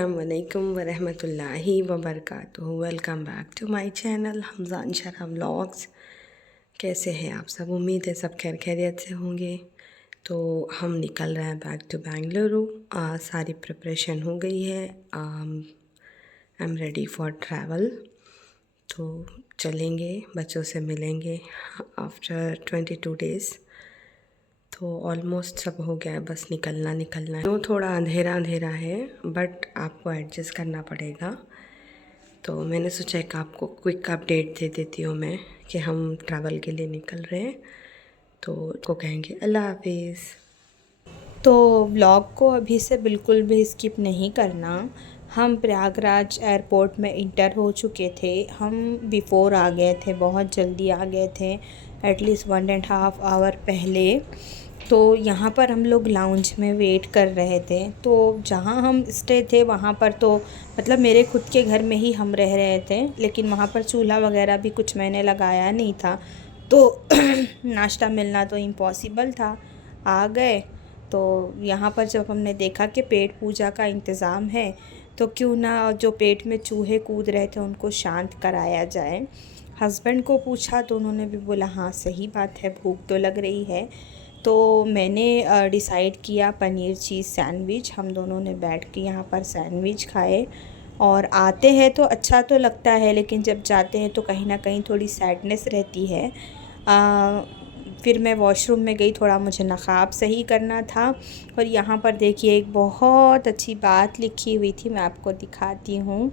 अस्सलामुअलैकुम वरहमतुल्लाहि वबरकातुहू। Welcome back to my channel Hamzan Shara vlogs. कैसे हैं आप सब? उम्मीद है सब खैर खैरियत से होंगे। तो हम निकल रहे हैं बैक टू बेंगलुरु। सारी प्रिपरेशन हो गई है। I am ready for travel. तो चलेंगे, बच्चों से मिलेंगे आफ्टर 22 डेज़। तो ऑलमोस्ट सब हो गया है, बस निकलना है। तो थोड़ा अंधेरा अंधेरा है बट आपको एडजस्ट करना पड़ेगा। तो मैंने सोचा एक आपको क्विक अपडेट दे देती हूँ मैं कि हम ट्रैवल के लिए निकल रहे हैं। तो को कहेंगे अल्लाह हाफिज़। तो व्लॉग को अभी से बिल्कुल भी स्किप नहीं करना। हम प्रयागराज एयरपोर्ट में इंटर हो चुके थे। हम बिफ़ोर आ गए थे, बहुत जल्दी आ गए थे, एटलीस्ट 1.5 आवर पहले। तो यहाँ पर हम लोग लाउंज में वेट कर रहे थे। तो जहाँ हम स्टे थे वहाँ पर तो मतलब मेरे खुद के घर में ही हम रह रहे थे, लेकिन वहाँ पर चूल्हा वगैरह भी कुछ मैंने लगाया नहीं था। तो नाश्ता मिलना तो इम्पॉसिबल था। आ गए तो यहाँ पर जब हमने देखा कि पेट पूजा का इंतज़ाम है तो क्यों ना जो पेट में चूहे कूद रहे थे उनको शांत कराया जाए। हस्बैंड को पूछा तो उन्होंने भी बोला हाँ सही बात है, भूख तो लग रही है। तो मैंने डिसाइड किया पनीर चीज़ सैंडविच। हम दोनों ने बैठ के यहाँ पर सैंडविच खाए। और आते हैं तो अच्छा तो लगता है, लेकिन जब जाते हैं तो कहीं ना कहीं थोड़ी सैडनेस रहती है। फिर मैं वॉशरूम में गई, थोड़ा मुझे नकाब सही करना था। और यहाँ पर देखिए एक बहुत अच्छी बात लिखी हुई थी, मैं आपको दिखाती हूँ।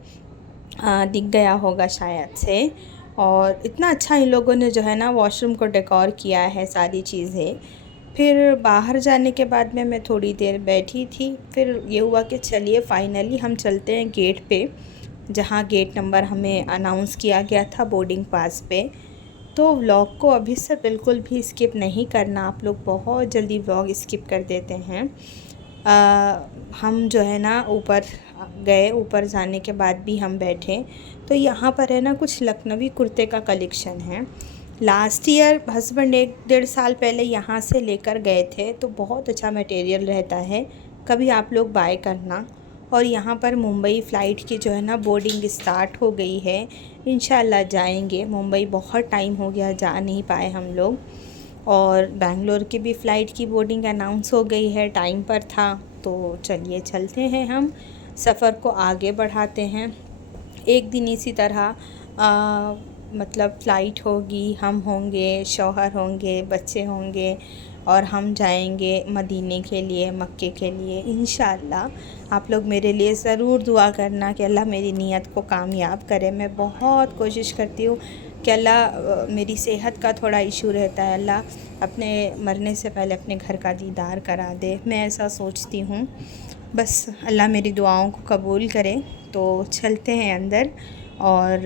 दिख गया होगा शायद से। और इतना अच्छा इन लोगों ने जो है ना वॉशरूम को डेकोर किया है सारी चीज़ें। फिर बाहर जाने के बाद में मैं थोड़ी देर बैठी थी। फिर ये हुआ कि चलिए फ़ाइनली हम चलते हैं गेट पे, जहाँ गेट नंबर हमें अनाउंस किया गया था बोर्डिंग पास पे। तो व्लॉग को अभी से बिल्कुल भी स्किप नहीं करना। आप लोग बहुत जल्दी व्लॉग स्किप कर देते हैं। हम जो है ना ऊपर गए, ऊपर जाने के बाद भी हम बैठे। तो यहाँ पर है ना कुछ लखनवी कुर्ते का कलेक्शन है। लास्ट ईयर हस्बैंड 1-1.5 साल पहले यहाँ से लेकर गए थे। तो बहुत अच्छा मटेरियल रहता है, कभी आप लोग बाय करना। और यहाँ पर मुंबई फ़्लाइट की जो है ना बोर्डिंग स्टार्ट हो गई है। इंशाल्लाह जाएंगे मुंबई, बहुत टाइम हो गया जा नहीं पाए हम लोग। और बेंगलोर की भी फ़्लाइट की बोर्डिंग अनाउंस हो गई है, टाइम पर था। तो चलिए चलते हैं, हम सफ़र को आगे बढ़ाते हैं। एक दिन इसी तरह मतलब फ़्लाइट होगी, हम होंगे, शौहर होंगे, बच्चे होंगे और हम जाएंगे मदीने के लिए, मक्के के लिए इंशाअल्लाह। आप लोग मेरे लिए ज़रूर दुआ करना कि अल्लाह मेरी नीयत को कामयाब करे। मैं बहुत कोशिश करती हूँ कि अल्लाह, मेरी सेहत का थोड़ा इशू रहता है, अल्लाह अपने मरने से पहले अपने घर का दीदार करा दे, मैं ऐसा सोचती हूँ। बस अल्लाह मेरी दुआओं को कबूल करे। तो चलते हैं अंदर। और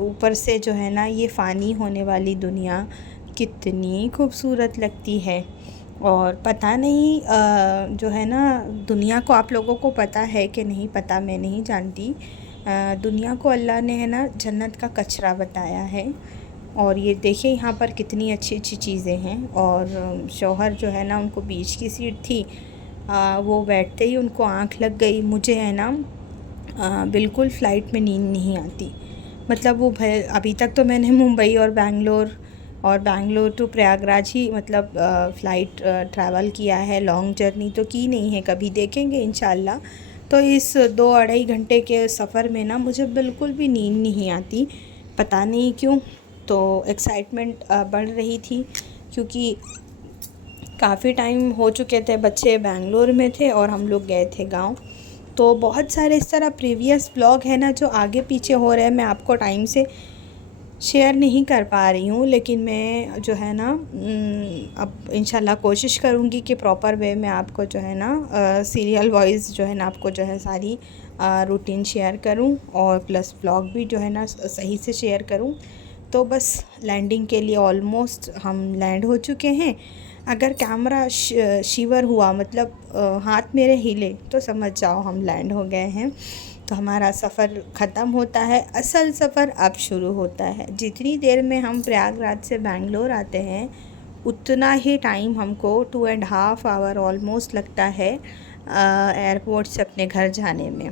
ऊपर से जो है ना ये फ़ानी होने वाली दुनिया कितनी खूबसूरत लगती है। और पता नहीं जो है ना दुनिया को, आप लोगों को पता है कि नहीं पता, मैं नहीं जानती। दुनिया को अल्लाह ने है ना जन्नत का कचरा बताया है। और ये देखिए यहाँ पर कितनी अच्छी अच्छी चीज़ें हैं। और शौहर जो है ना उनको बीच की सीट थी, वो बैठते ही उनको आँख लग गई। मुझे है ना बिल्कुल फ़्लाइट में नींद नहीं आती। मतलब वो अभी तक तो मैंने मुंबई और बेंगलोर टू प्रयागराज ही मतलब फ़्लाइट ट्रैवल किया है, लॉन्ग जर्नी तो की नहीं है कभी, देखेंगे इंशाल्लाह। तो इस 2-2.5 घंटे के सफ़र में ना मुझे बिल्कुल भी नींद नहीं आती, पता नहीं क्यों। तो एक्साइटमेंट बढ़ रही थी क्योंकि काफ़ी टाइम हो चुके थे, बच्चे बेंगलोर में थे और हम लोग गए थे गांव। तो बहुत सारे इस तरह प्रीवियस ब्लॉग है ना जो आगे पीछे हो रहे हैं, मैं आपको टाइम से शेयर नहीं कर पा रही हूँ। लेकिन मैं जो है ना अब इंशाल्लाह कोशिश करूँगी कि प्रॉपर वे में आपको जो है ना सीरियल वाइज जो है ना आपको जो है सारी रूटीन शेयर करूँ, और प्लस ब्लॉग भी जो है ना सही से शेयर करूँ। तो बस लैंडिंग के लिए ऑलमोस्ट हम लैंड हो चुके हैं। अगर कैमरा शिवर हुआ, मतलब हाथ मेरे हिले, तो समझ जाओ हम लैंड हो गए हैं। तो हमारा सफ़र ख़त्म होता है, असल सफ़र अब शुरू होता है। जितनी देर में हम प्रयागराज से बेंगलोर आते हैं उतना ही टाइम हमको 2.5 आवर ऑलमोस्ट लगता है एयरपोर्ट से अपने घर जाने में।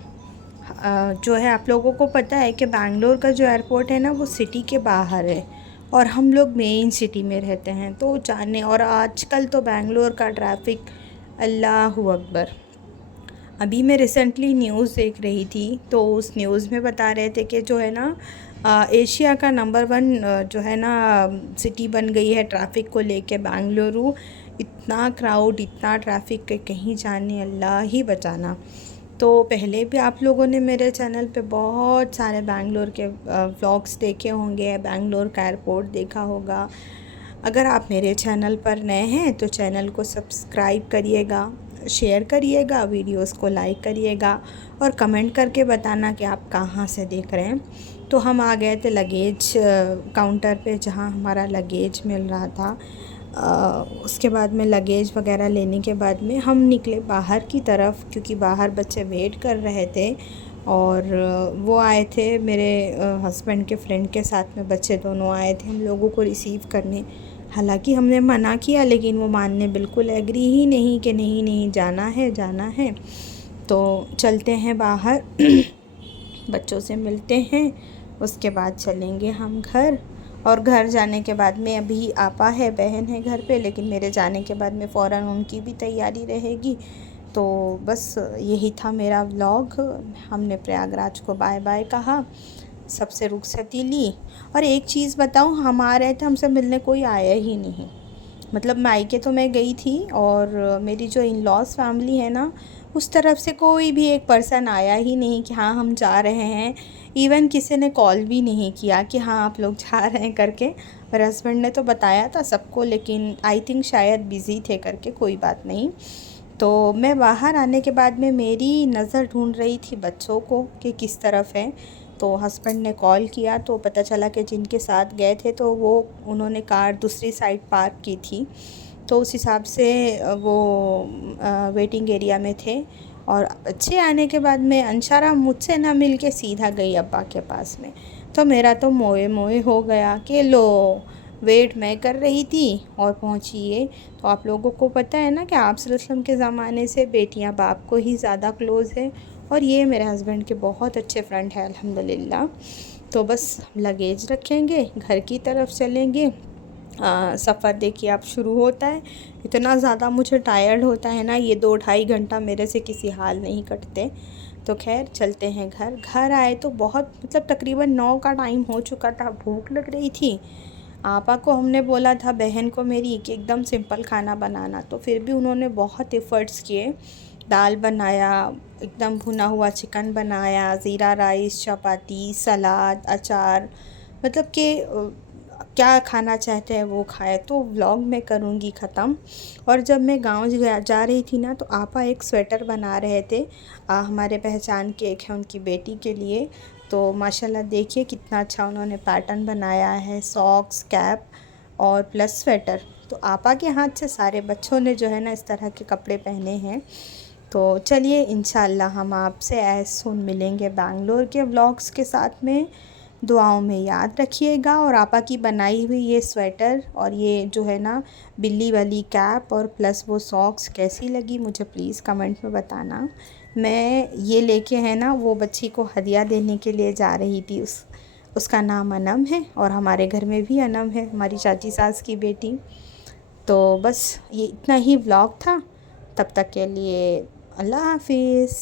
जो है आप लोगों को पता है कि बैंगलोर का जो एयरपोर्ट है ना वो सिटी के बाहर है और हम लोग मेन सिटी में रहते हैं, तो जाने और आजकल तो बैंगलोर का ट्रैफिक अल्लाहू अकबर। अभी मैं रिसेंटली न्यूज़ देख रही थी तो उस न्यूज़ में बता रहे थे कि जो है ना एशिया का नंबर 1 जो है ना सिटी बन गई है ट्रैफ़िक को लेके बेंगलुरु। इतना क्राउड, इतना ट्रैफ़िक के कहीं जाने, अल्लाह ही बचाना। तो पहले भी आप लोगों ने मेरे चैनल पे बहुत सारे बेंगलोर के व्लॉग्स देखे होंगे, बेंगलोर का एयरपोर्ट देखा होगा। अगर आप मेरे चैनल पर नए हैं तो चैनल को सब्सक्राइब करिएगा, शेयर करिएगा, वीडियोस को लाइक करिएगा और कमेंट करके बताना कि आप कहाँ से देख रहे हैं। तो हम आ गए थे लगेज काउंटर पे जहाँ हमारा लगेज मिल रहा था। उसके बाद में लगेज वगैरह लेने के बाद में हम निकले बाहर की तरफ, क्योंकि बाहर बच्चे वेट कर रहे थे और वो आए थे मेरे हस्बैंड के फ्रेंड के साथ में, बच्चे दोनों आए थे हम लोगों को रिसीव करने। हालांकि हमने मना किया लेकिन वो मानने बिल्कुल एग्री ही नहीं कि नहीं नहीं जाना है जाना है। तो चलते हैं बाहर बच्चों से मिलते हैं, उसके बाद चलेंगे हम घर। और घर जाने के बाद में अभी आपा है, बहन है घर पे, लेकिन मेरे जाने के बाद में फ़ौरन उनकी भी तैयारी रहेगी। तो बस यही था मेरा व्लॉग। हमने प्रयागराज को बाय बाय कहा, सबसे रुखसती ली। और एक चीज़ बताऊं, हम आ रहे थे, हमसे मिलने कोई आया ही नहीं। मतलब मायके तो मैं गई थी और मेरी जो इन लॉज फैमिली है ना, उस तरफ से कोई भी एक पर्सन आया ही नहीं कि हाँ हम जा रहे हैं। इवन किसी ने कॉल भी नहीं किया कि हाँ आप लोग जा रहे हैं करके। मेरे हस्बैंड ने तो बताया था सबको, लेकिन आई थिंक शायद बिज़ी थे करके, कोई बात नहीं। तो मैं बाहर आने के बाद में मेरी नज़र ढूंढ रही थी बच्चों को कि किस तरफ है। तो हस्बैंड ने कॉल किया तो पता चला कि जिनके साथ गए थे तो वो उन्होंने कार दूसरी साइड पार्क की थी, तो उस हिसाब से वो वेटिंग एरिया में थे। और बच्चे आने के बाद में अंशारा मुझसे ना मिल के सीधा गई अब्बा के पास में। तो मेरा तो मोए मोए हो गया कि लो, वेट मैं कर रही थी और पहुंची ये। तो आप लोगों को पता है ना कि आप सल्लल्लाहु अलैहि वसल्लम के ज़माने से बेटियां बाप को ही ज़्यादा क्लोज़ है, और ये मेरे हस्बैंड के बहुत अच्छे फ्रेंड हैं अल्हम्दुलिल्लाह। तो बस लगेज रखेंगे, घर की तरफ चलेंगे। सफ़र देखिए आप शुरू होता है। इतना ज़्यादा मुझे टायर्ड होता है ना, ये 2-2.5 घंटा मेरे से किसी हाल नहीं कटते। तो खैर चलते हैं घर। घर आए तो बहुत मतलब तकरीबन 9 का टाइम हो चुका था, भूख लग रही थी। आपा को हमने बोला था, बहन को मेरी, कि एकदम सिंपल खाना बनाना, तो फिर भी उन्होंने बहुत एफ़र्ट्स किए। दाल बनाया, एकदम भुना हुआ चिकन बनाया, ज़ीरा राइस, चपाती, सलाद, अचार, मतलब कि क्या खाना चाहते हैं वो खाए। तो व्लॉग मैं करूँगी ख़त्म। और जब मैं गांव जा रही थी ना, तो आपा एक स्वेटर बना रहे थे, हमारे पहचान के एक है उनकी बेटी के लिए। तो माशाल्लाह देखिए कितना अच्छा उन्होंने पैटर्न बनाया है, सॉक्स, कैप और प्लस स्वेटर। तो आपा के हाथ से सारे बच्चों ने जो है ना इस तरह के कपड़े पहने हैं। तो चलिए इंशाल्लाह हम आपसे ऐसे सुन मिलेंगे बैंगलोर के व्लॉग्स के साथ में। दुआओं में याद रखिएगा। और आपा की बनाई हुई ये स्वेटर और ये जो है ना बिल्ली वाली कैप और प्लस वो सॉक्स कैसी लगी मुझे प्लीज़ कमेंट में बताना। मैं ये लेके है ना वो बच्ची को हदिया देने के लिए जा रही थी। उसका नाम अनम है और हमारे घर में भी अनम है, हमारी चाची सास की बेटी। तो बस ये इतना ही व्लॉग था। तब तक के लिए अल्लाह हाफिज़।